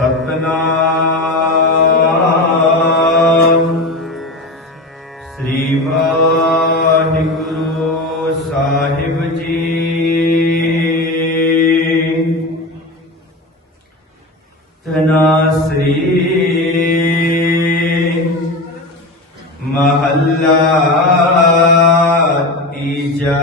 ਸਤਨਾਮ। ਸ੍ਰੀ ਵਾਹਿਗੁਰੂ ਸਾਹਿਬ ਜੀ। ਤਨਾਸਰੀ ਮਹੱਲਾ ਤੀਜਾ।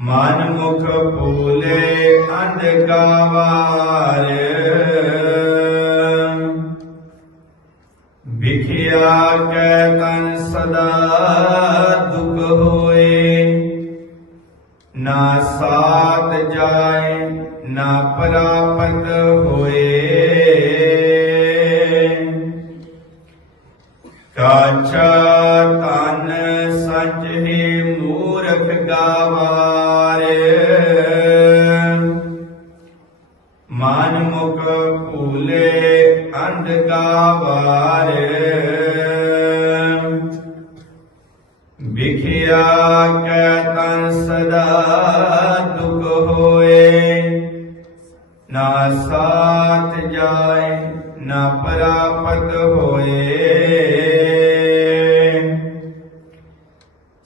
ਮਨ ਮੁਖ ਭੂਲੇ ਅੰਧ ਗਾਵਾਰ ਵਿਖਿਆ ਕੈ ਤਨ ਸਦਾ ਦੁਖ ਹੋਏ। ਨਾ ਸਾਤ ਜਾਏ, ਨਾ ਪ੍ਰਾਪਤ ਹੋਏ। ਕਾਚਾ ਤਨ ਸੱਚ ਹੀ ਮੂਰਖ ਗਾਵਾਰੇ ਮਨ ਮੁਖ ਭੂਲੇ ਅੰਧ ਕਾ ਗਾਵਾਰੇ ਵਿਖਿਆ ਕੈ ਤਨ ਸਦਾ ਦੁਖ ਹੋਏ। ਨਾ ਸਾਥ ਜਾਏ, ਨਾ ਪ੍ਰਾਪਤ ਹੋਏ।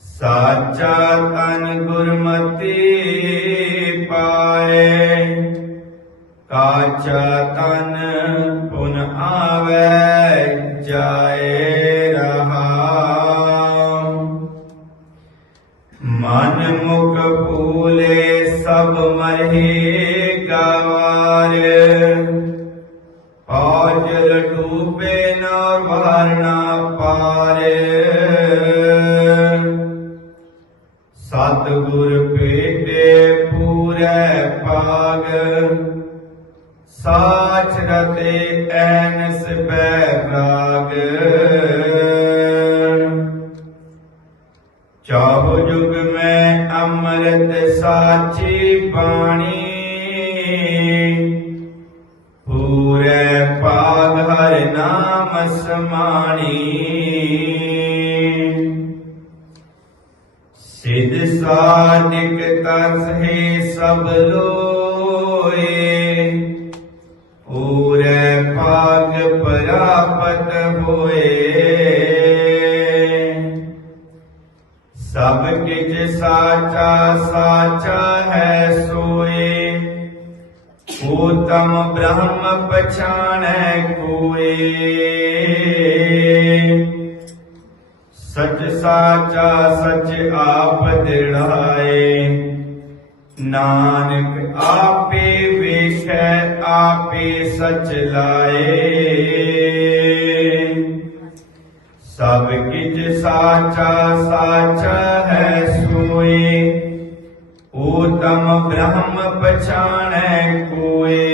ਸਾਚਾ ਤਨ ਗੁਰਮਤੀ ਪਾਏ। ਕਾਚਾ ਤਨ ਪੁਨ ਆਵੇ, ਜਾਏ ਰਹਾ। ਮਨ ਮੁਖ ਭੂਲੇ ਸਭ ਮਰਹੇ ਗਵਾਰ ਔਜਲ ਡੂਬੇ ਨਾ ਵਾਰਨਾ ਪਾਰੇ। ਸਤਿਗੁਰ ਭੇਟੇ ਪੂਰੇ ਪਾਗ ਸਾਚ ਰਤੇ ਐਨਸ ਬੈਰਾਗ ਚਾਹੋ ਜੁਗ ਮੈਂ ਅੰਮ੍ਰਿਤ ਸਾਚੀ ਬਾਣੀ। ਪੂਰੇ ਪਾਗ ਹਰ ਨਾਮ ਸਮਾਣੀ। ਸਿਧ ਸਾਧਿਕ ਤਸ ਹੈ ਸਭ ਲੋਏ। ਸਭ ਕਿਛ ਸਾਚਾ ਸਾਚਾ ਹੈ ਸੋਏ। ਉਤਮ ਬ੍ਰਹਮ ਪਛਾਣੈ ਕੋਏ। ਸਚ ਸਾਚਾ, ਸਚ ਆਪ ਦਿੜਾਏ। ਨਾਨਕ ਆਪੇ ਵੇਖੈ, ਆਪੇ ਸਚ ਲਾਏ। ਸਭ ਕਿਛ ਸਾਚਾ ਸਾਚਾ ਹੈ ਸੋਏ। ਊਤਮ ਬ੍ਰਹਮ ਪਛਾਣੈ ਕੋਏ।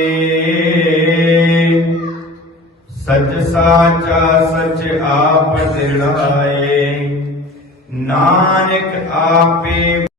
ਸਚ ਸਾਚਾ, ਸਚ ਆਪ ਦਿੜਾਏ ਨਾਨਕ ਆਪੇ